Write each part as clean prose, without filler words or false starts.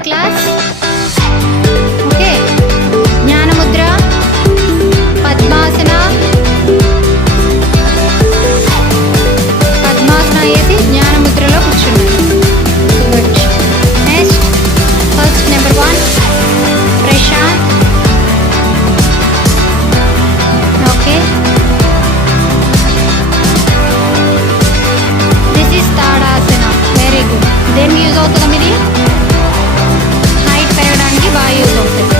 the class. Okay. Jnana Mudra, Padmasana. Padmasana ayedi Jnana Mudralo కూర్చున్నారు. Good. Next, first number 1, Prashant. Okay. This is Tadasana. Very good. Then use అవుతుందా మీది హైట్ పెరగడానికి బాగా యూజ్ అవుతుంది.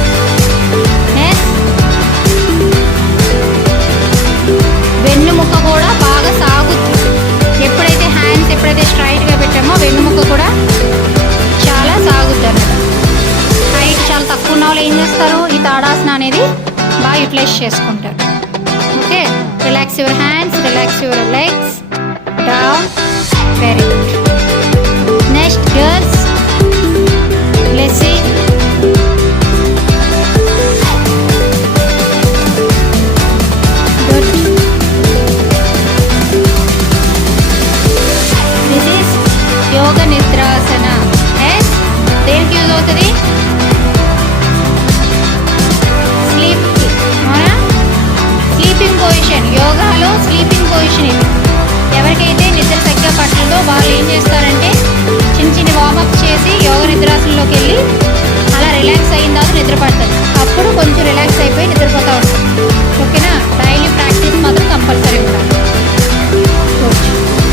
వెన్నుముక్క కూడా బాగా సాగుద్ది. ఎప్పుడైతే హ్యాండ్స్ ఎప్పుడైతే స్ట్రైట్గా పెట్టామో వెన్నుముక్క కూడా చాలా సాగుద్ది అన్నమాట. హైట్ చాలా తక్కువ ఉన్న వాళ్ళు ఏం చేస్తారు, ఈ తాడాసన అనేది బాగా యూటిలైజ్ చేసుకుంటారు. Okay, relax your hands, relax your legs down. Very good. Next girls, blessing. Good. This is yoga nidrasana. Yes, దేనికి యూజ్ అవుతుంది, స్లీప్. అవునా, స్లీపింగ్ పొజిషన్. యోగాలో స్లీపింగ్ పొజిషన్ ఇది. ఎవరికైతే నిద్ర సరిగ్గా పట్టదో వాళ్ళు ఏం చేస్తారంటే చిన్న చిన్న వార్మప్ చేసి యోగ నిద్రాసనలోకి వెళ్ళి అలా రిలాక్స్ అయిన తర్వాత నిద్ర పడుతుంది. అప్పుడు కొంచెం రిలాక్స్ అయిపోయి నిద్రపోతూ ఉంటుంది. ఓకేనా, డైలీ ప్రాక్టీస్ మాత్రం కంపల్సరీ ఉండాలి.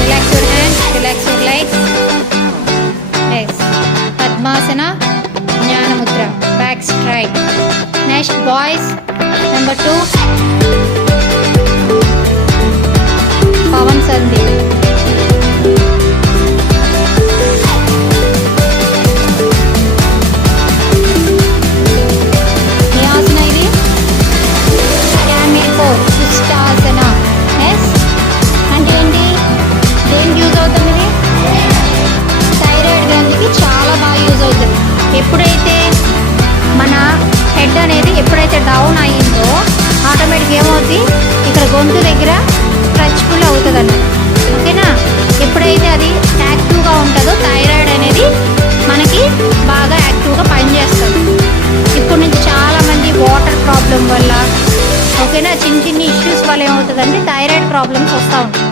Relax your hands, relax your legs. Yes, padmasana, jnana mudra, back straight. Next boys, number 2, Pavan Sandeep. ఎప్పుడైతే మన హెడ్ అనేది ఎప్పుడైతే డౌన్ అయ్యిందో ఆటోమేటిక్ ఏమవుతుంది, ఇక్కడ గొంతు దగ్గర స్ట్రెచ్ఫుల్ అవుతుంది అన్నమాట. ఓకేనా, ఎప్పుడైతే అది యాక్టివ్గా ఉంటుందో థైరాయిడ్ అనేది మనకి బాగా యాక్టివ్గా పనిచేస్తుంది. ఇప్పుడు నుంచి చాలామంది వాటర్ ప్రాబ్లం వల్ల, ఓకేనా, చిన్న చిన్న ఇష్యూస్ వల్ల ఏమవుతుందంటే థైరాయిడ్ ప్రాబ్లమ్స్ వస్తూ ఉంటాయి.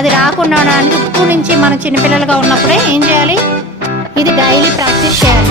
అది రాకుండా ఉండడానికి ఇప్పుడు నుంచి మన చిన్నపిల్లలుగా ఉన్నప్పుడే ఏం చేయాలి, ఇది డైలీ ప్రాక్టీస్ చేయాలి.